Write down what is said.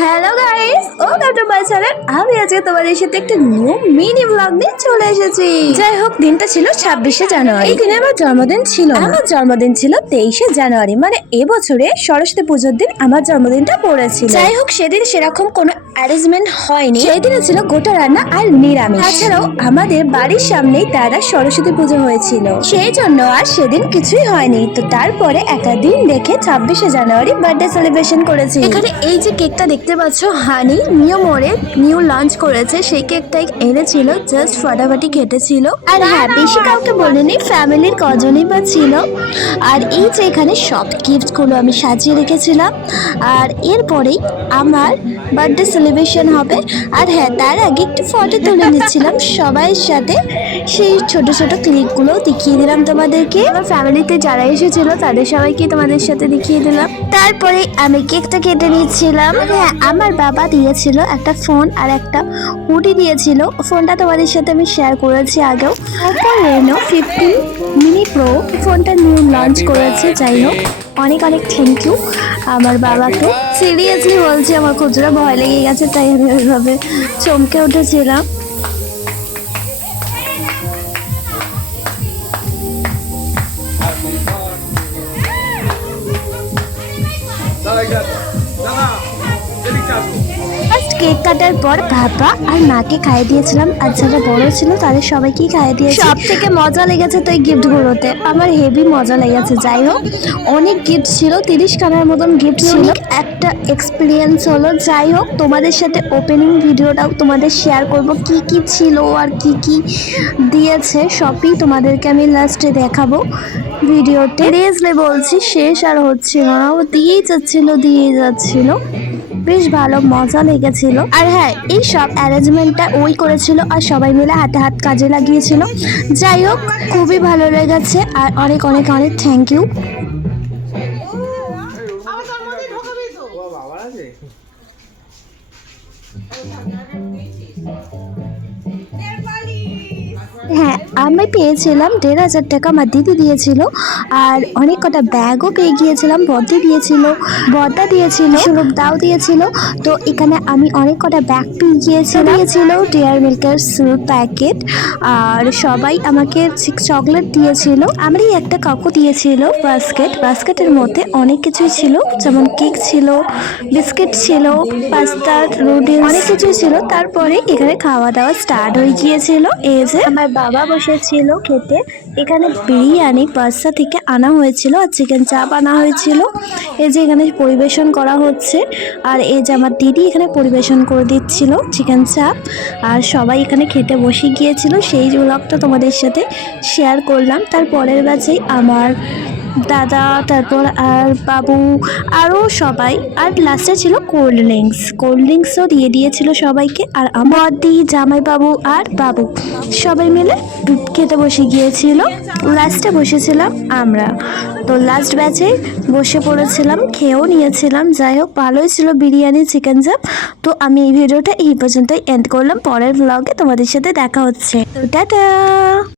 Hello guys, welcome to my channel. আমি আজকে তোমাদের সাথে একটা নিউ মিনি ব্লগ নিয়ে চলে এসেছি। যাই হোক, দিনটা ছিল 26শে জানুয়ারি। এই দিনে আমার জন্মদিন ছিল না। আমার জন্মদিন ছিল 23শে জানুয়ারি, মানে এবছরে সরস্বতী পুজোর দিন আমার জন্মদিনটা পড়েছিল। যাই হোক, সেদিন সেরকম কোনো অ্যারেঞ্জমেন্ট হয়নি। সেই দিনে ছিল গোটা রান্না আর নিরামিষ। তাছাড়াও আমাদের বাড়ির সামনেই তারা সরস্বতী পুজো হয়েছিল, সেই জন্য আর সেদিন কিছুই হয়নি। তো তারপরে একটা দিন দেখে 26শে জানুয়ারি বার্থডে সেলিব্রেশন করেছি। এখানে এই যে কেকটা দেখতে পাচ্ছ, হানি নিউ মোড়ে নিউ লঞ্চ করেছে, সেই কেকটাই এনেছিল। জাস্ট ফাটাফাটি কেটেছিল। আর হ্যাঁ, বেশি কাউকে বলিনি, ফ্যামিলির কজনই বা ছিল। আর এই যে এখানে সব গিফটগুলো আমি সাজিয়ে রেখেছিলাম। আর এরপরেই আমার বার্থডে সেলিব্রেশন হবে। আর হ্যাঁ, তার আগে একটু ফটো তুলে নিচ্ছিলাম সবাইয়ের সাথে। সেই ছোট ছোট ক্লিপগুলো দেখিয়ে দিলাম তোমাদেরকে। আমার ফ্যামিলিতে যারা এসেছিল তাদের সবাইকে তোমাদের সাথে দেখিয়ে দিলাম। তারপরে আমি কেকটা কেটে নিচ্ছিলাম। হ্যাঁ, আমার বাবা দিয়েছিল একটা ফোন আর একটা হুডি দিয়েছিল। ফোনটা তোমাদের সাথে আমি শেয়ার করেছি আগেও। Oppo Reno 15 mini Pro ফোনটা নিউ লঞ্চ করেছে। যাই হোক, অনেক অনেক থ্যাংক ইউ আমার বাবাকে। সিরিয়াসলি বলছি, আমার খুচরা ভয় লেগে গেছে, তাই আমি ওইভাবে চমকে উঠেছিলাম। ফার্স্ট কেক কাটার পর বাবা আর মাকে খাইয়ে দিয়েছিলাম, আর যারা বড় ছিল তাদের সবাইকেই খাইয়ে দিয়েছি। সব থেকে মজা লেগেছে তো এই গিফটগুলোতে, আমার হেভি মজা লেগেছে। যাই হোক, অনেক গিফট ছিল, 30 খানার মতন গিফট ছিল। একটা এক্সপিরিয়েন্স হলো। যাই হোক, তোমাদের সাথে ওপেনিং ভিডিওটাও তোমাদের শেয়ার করব, কি কি ছিল আর কি কি দিয়েছে সবই তোমাদেরকে আমি লাস্টে দেখাবো ভিডিওতে। সিরিয়াসলি বলছি, শেষ আর হচ্ছিল না, ও দিয়েই যাচ্ছিল। বেশ ভালো মজা লেগেছিল। আর হ্যাঁ, এই সব অ্যারেঞ্জমেন্টটা ওই করেছিল, আর সবাই মিলে হাতে হাত কাজে লাগিয়েছিল। যাই হোক, খুবই ভালো লেগেছে, আর অনেক অনেক অনেক থ্যাংক ইউ। হ্যাঁ, আমি পেয়েছিলাম 1,500 টাকা, আমার দিদি দিয়েছিল। আর অনেক কটা ব্যাগও পেয়ে গিয়েছিলাম, বদ্দি দিয়েছিল, বদ্দা দিয়েছিল, সুরূপ দাও দিয়েছিল। তো এখানে আমি অনেক কটা ব্যাগ পেয়ে দিয়েছিল ডেয়ার মিল্কের স্যুপ প্যাকেট। আর সবাই আমাকে চকলেট দিয়েছিল। আমারই একটা কাকু দিয়েছিল বাস্কেটের মধ্যে অনেক কিছুই ছিল, যেমন কেক ছিল, বিস্কিট ছিল, পাস্তা, নুডলস, অনেক কিছুই ছিল। তারপরে এখানে খাওয়া দাওয়া স্টার্ট হয়ে গিয়েছিল। এই যে আমার বাবা বসেছিল খেতে। এখানে বিরিয়ানি বার্সা থেকে আনা হয়েছিল, আর চিকেন চাপ আনা হয়েছিল। এই যে এখানে পরিবেশন করা হচ্ছে, আর এই যে আমার দিদি এখানে পরিবেশন করে দিচ্ছিল চিকেন চাপ। আর সবাই এখানে খেতে বসে গিয়েছিল, সেই ব্লগটা তোমাদের সাথে শেয়ার করলাম। তারপরের ব্যাচেই আমার দাদা, তারপর আর বাবু, আরও সবাই। আর লাস্টে ছিল কোল্ড ড্রিঙ্কসও দিয়ে দিয়েছিল সবাইকে। আর আমার দি, জামাইবাবু আর বাবু সবাই মিলে খেতে বসে গিয়েছিল। লাস্টে বসেছিলাম আমরা, তো লাস্ট ব্যাচে বসে পড়েছিলাম, খেয়েও নিয়েছিলাম। যাই হোক, ভালোই ছিল বিরিয়ানি, চিকেন চাপ। তো আমি এই ভিডিওটা এই পর্যন্তই এন্ড করলাম। পরের ব্লগে তোমাদের সাথে দেখা হচ্ছে। তো টাটা।